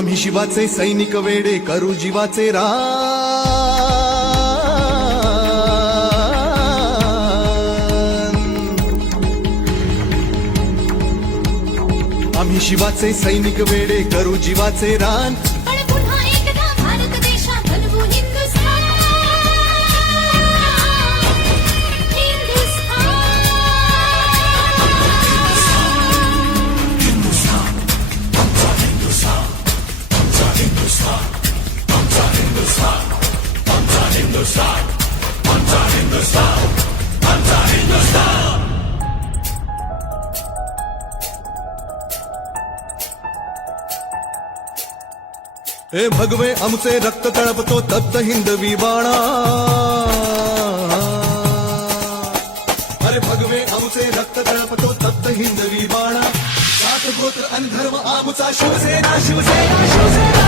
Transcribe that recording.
आम्ही शिवाचे सैनिक वेडे करू जीवाचे रान। आम्ही शिवाचे सैनिक वेडे करू जीवाचे रान। पण पुन्हा एकदा भारत देशात बनवू हिंदुस्थान। हे भगवे आमचे रक्त तळपतो तप्त हिंदवी बाणा। अरे भगवे आमचे रक्त तळपतो तप्त हिंदवी बाणा। जात गोत्र आणि धर्म आमचा शिवसेना शिवसेना शिवसेना।